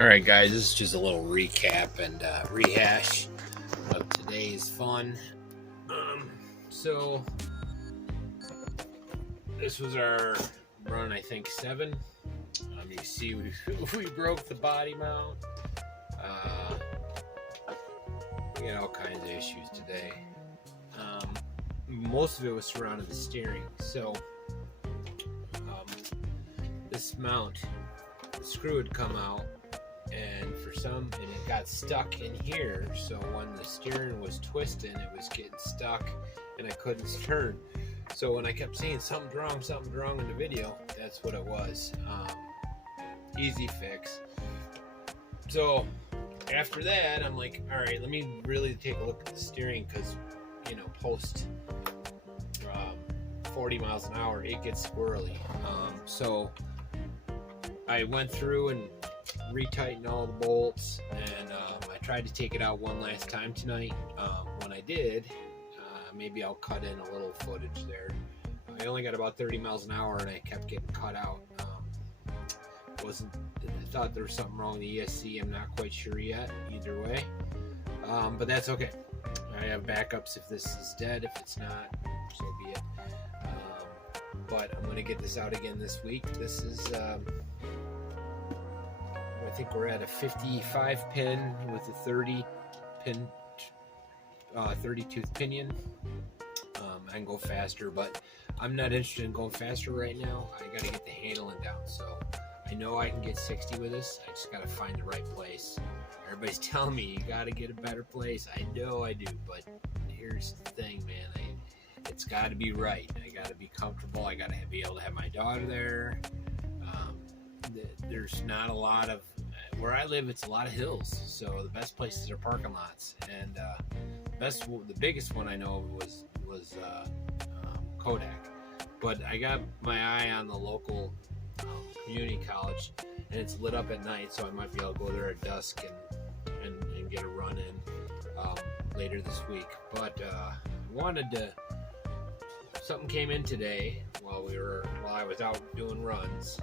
Alright guys, this is just a little recap and rehash of today's fun. So this was our run, I think 7. You see we broke the body mount. We got all kinds of issues today. Most of it was surrounded the steering. So this mount, the screw had come out, and it got stuck in here. So when the steering was twisting, it was getting stuck, and I couldn't turn. So when I kept saying something's wrong in the video, that's what it was. Easy fix. So after that, I'm like, all right, let me really take a look at the steering, because post 40 miles an hour, it gets squirrely. So I went through and retightened all the bolts, and I tried to take it out one last time tonight. When I did, maybe I'll cut in a little footage there. I only got about 30 miles an hour, and I kept getting cut out. I thought there was something wrong with the ESC. I'm not quite sure yet, either way, but that's okay. I have backups if this is dead. If it's not, so be it. But I'm gonna get this out again this week. This is I think we're at a 55 pin with a 30 pin 30 tooth pinion. I can go faster, but I'm not interested in going faster right now. I got to get the handling down. So I know I can get 60 with this. I just got to find the right place. Everybody's telling me you got to get a better place. I know I do, but here's the thing, man. It's got to be right. I got to be comfortable. I got to be able to have my daughter there. There's not a lot of, where I live, it's a lot of hills, so the best places are parking lots. And the biggest one I know was Kodak. But I got my eye on the local community college, and it's lit up at night, so I might be able to go there at dusk and get a run in later this week. But something came in today while I was out doing runs.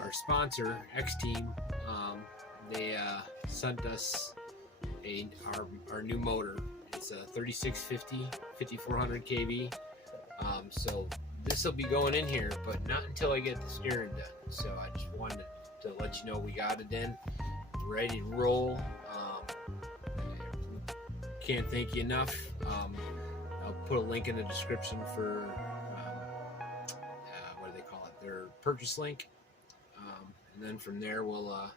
Our sponsor, X-Team, they sent us our new motor. It's a 3650 5400 kV. So this will be going in here, but not until I get the steering done. So I just wanted to let you know we got it in, ready to roll. Can't thank you enough. I'll put a link in the description for what do they call it? Their purchase link. And then from there, we'll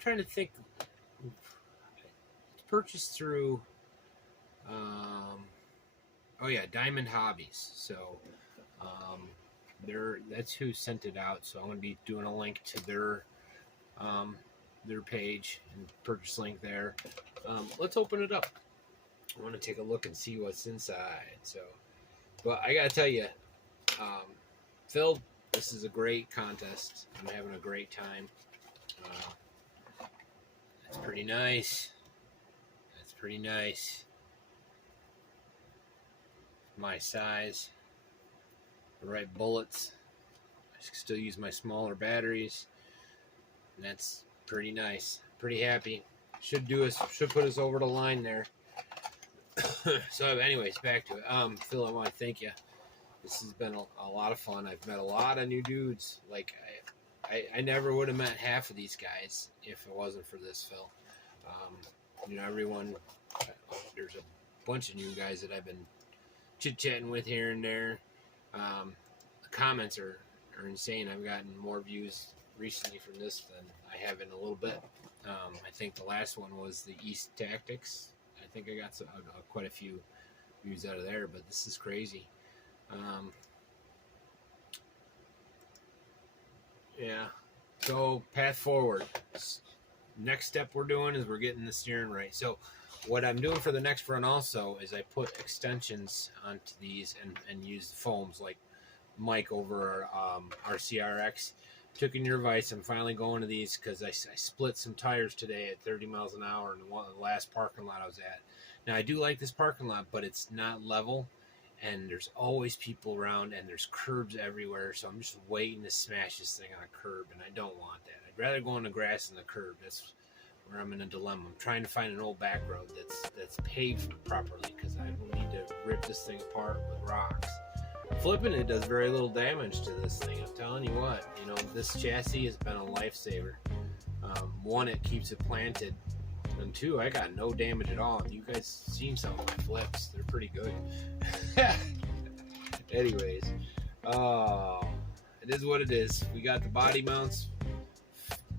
trying to think. It's purchased through, DiamondHobby. So that's who sent it out. So I'm going to be doing a link to their page and purchase link there. Let's open it up. I want to take a look and see what's inside. So, but I gotta tell you, Phil, this is a great contest. I'm having a great time. That's pretty nice. That's pretty nice. My size. The right bullets. I still use my smaller batteries. And that's pretty nice. Pretty happy. Should put us over the line there. So anyways, back to it. Phil, I want to thank you. This has been a lot of fun. I've met a lot of new dudes. Like I never would have met half of these guys if it wasn't for this, Phil. Everyone. There's a bunch of new guys that I've been chit-chatting with here and there. The comments are insane. I've gotten more views recently from this than I have in a little bit. I think the last one was the East Tactics. I think I got quite a few views out of there, but this is crazy. Yeah. So path forward. Next step we're doing is we're getting the steering right. So what I'm doing for the next run also is I put extensions onto these and use the foams like Mike over our CRX. Took in your advice. I'm finally going to these because I split some tires today at 30 miles an hour in the last parking lot I was at. Now I do like this parking lot, but it's not level, and there's always people around, and there's curbs everywhere. So I'm just waiting to smash this thing on a curb, and I don't want that. I rather go on the grass than the curb. That's where I'm in a dilemma. I'm trying to find an old back road that's paved properly, because I will need to rip this thing apart with rocks. Flipping it does very little damage to this thing. I'm telling you what, you know, this chassis has been a lifesaver. One, it keeps it planted, and two, I got no damage at all. And you guys seen some of my flips; they're pretty good. Anyways, it is what it is. We got the body mounts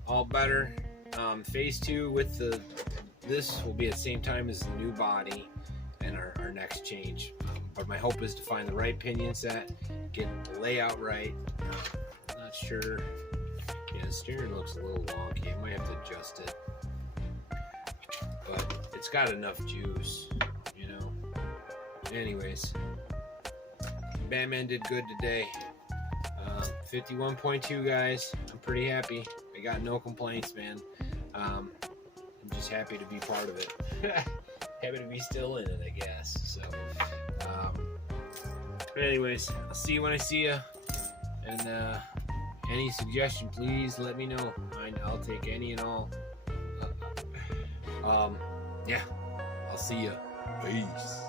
all better. Phase 2 with this will be at the same time as the new body and our next change. But my hope is to find the right pinion set, get the layout right. I'm not sure. Yeah, the steering looks a little wonky. I might have to adjust it. But it's got enough juice, you know. Anyways, Batman did good today. 51.2, guys. I'm pretty happy. I got no complaints, man. I'm just happy to be part of it. Happy to be still in it, I guess. So, anyways, I'll see you when I see you. And any suggestion, please let me know. I'll take any and all. Yeah, I'll see you. Peace.